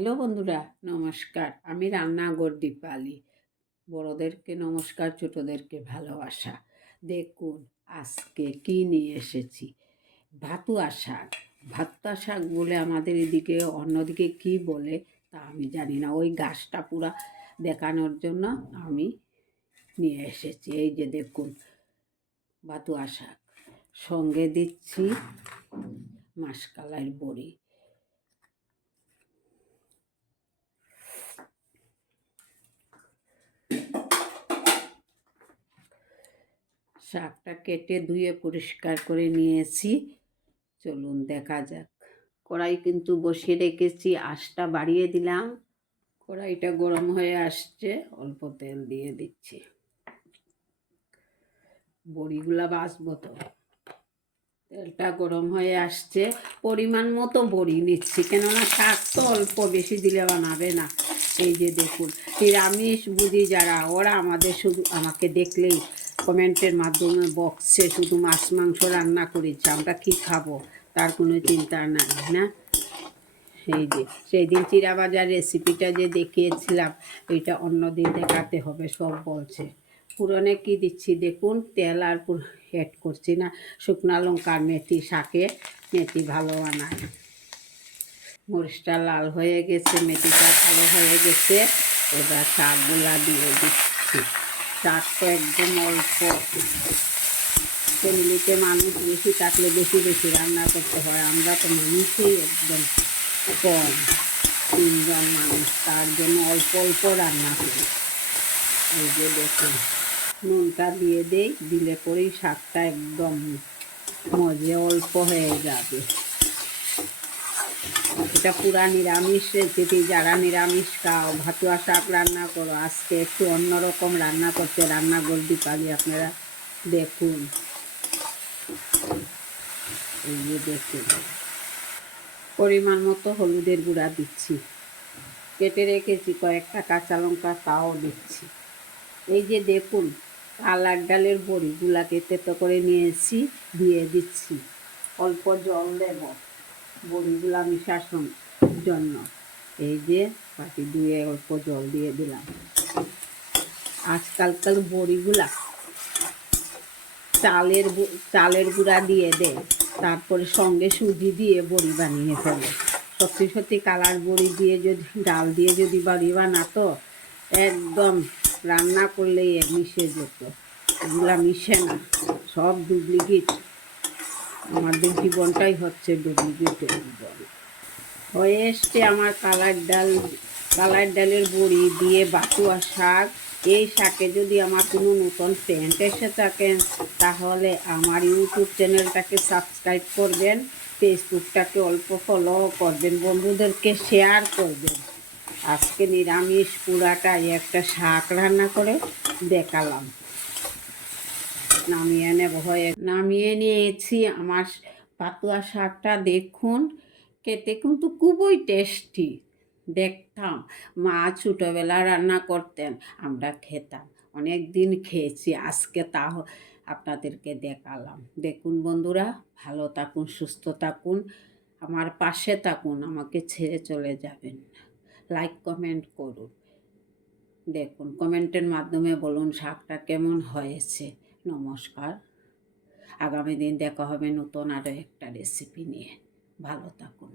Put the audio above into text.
Hello বন্ধুরা, নমস্কার। আমি রান্নাঘর দীপালি। বড়োদেরকে নমস্কার, ছোটোদেরকে ভালোবাসা। দেখুন আজকে কি নিয়ে এসেছি। ভাতুয়া শাক। ভাতুয়া শাক বলে আমাদের এদিকে, অন্যদিকে কি বলে তা আমি জানি না। ওই গাছটা পুরা দেখানোর জন্য আমি নিয়ে এসেছি। এই যে দেখুন ভাতুয়া শাক, সঙ্গে দিচ্ছি মাসকলাই বড়ি। শাকটা কেটে ধুয়ে পরিষ্কার করে নিয়েছি। চলুন দেখা যাক। কড়াই কিন্তু বসিয়ে রেখেছি, আঁচটা বাড়িয়ে দিলাম। কড়াইটা গরম হয়ে আসছে, অল্প তেল দিয়ে দিচ্ছি। বড়িগুলা ভাজবো তো। তেলটা গরম হয়ে আসছে, পরিমাণ মতো বড়ি নিচ্ছি, কেননা শাক তো অল্প, বেশি দিলে বানাবে না। এই যে দেখুন, নিরামিষ বুঝি যারা, ওরা আমাকে দেখলেই কমেন্টের মাধ্যমে বকছে, শুধু মাছ মাংস রান্না করেছে, আমরা কি খাবো তার কোনো চিন্তা নাই না। এই যে সেই দিন চিরা ভাজার রেসিপিটা যে দেখিয়েছিলাম, এটা অন্যদিন দেখাতে হবে সব বলছে। পুরনে কি দিচ্ছি দেখুন, তেল আর অ্যাড করছি না। শুকনো লঙ্কা, মেথি, শাকে মেথি ভালো বানায়। মরিচটা লাল হয়ে গেছে, মেথিটা ভালো হয়ে গেছে। এবার শাকগুলা দিয়ে দিচ্ছি। শাক তো একদম অল্প, ফ্যামিলিতে মানুষ বেশি থাকলে বেশি বেশি রান্না করতে হয়। আমরা তো মানুষই একদম কম, 3 জন মানুষ, তার জন্য অল্প অল্প রান্না করি। এই যে দেখুন, নুনটা দিয়ে দেই, দিলে পরেই শাকটা একদম মজে অল্প হয়ে যাবে। এটা পুরা নিরামিষ রেসিপি। যারা নিরামিষ খাও, ভাতুয়া শাক রান্না করো, আজকে একটু অন্যরকম রান্না করতে রান্নাঘর দীপালি। আপনারা দেখুন, এই যে দেখুন, পরিমাণ মতো হলুদের গুঁড়া দিচ্ছি। কেটে রেখেছি কয়েকটা কাঁচা লঙ্কা, তাও দিচ্ছি। এই যে দেখুন, কালার ডালের বড়িগুলা তেতো করে নিয়েছি, দিয়ে দিচ্ছি। অল্প জল দেব বড়িগুলা মিশার জন্য। এই যে বাটি ধুয়ে অল্প জল দিয়ে দিলাম। আজকালকার বড়িগুলা চালের গুঁড়া দিয়ে দেয়, তারপরে সঙ্গে সুজি দিয়ে বড়ি বানিয়ে ফেলে। সত্যি সত্যি কালার বড়ি দিয়ে যদি, ডাল দিয়ে যদি বড়ি বানাতো, একদম রান্না করলেই মিশে যেত। এগুলা মিশে না, সব ডুপ্লিকেট। আমাদের জীবনটাই হচ্ছে ডুপ্লিকেটের জীবন। হয়ে এসছে আমার কালার ডালের বড়ি দিয়ে ভাতুয়া শাক। এই শাকে যদি আমার কোনো নতুন ফ্রেন্ড এসে থাকেন, তাহলে আমার ইউটিউব চ্যানেলটাকে সাবস্ক্রাইব করবেন, ফেসবুকটাকে অল্প ফলো করবেন, বন্ধুদেরকে শেয়ার করবেন। আজকে নিরামিষ পুরাটাই একটা শাক রান্না করে দেখালাম। নামিয়ে নিয়েছি আমার পাতুয়া শাকটা। দেখুন, খেতে কিন্তু খুবই টেস্টি। দেখতাম মা ছোটোবেলা রান্না করতেন, আমরা খেতাম, অনেক দিন খেয়েছি। আজকে তাও আপনাদেরকে দেখালাম। দেখুন বন্ধুরা, ভালো থাকুন, সুস্থ থাকুন, আমার পাশে থাকুন, আমাকে ছেড়ে চলে যাবেন না। লাইক কমেন্ট করুন। দেখুন, কমেন্টের মাধ্যমে বলুন শাকটা কেমন হয়েছে। নমস্কার। আগামী দিন দেখা হবে নতুন আরও একটা রেসিপি নিয়ে। ভালো থাকুন।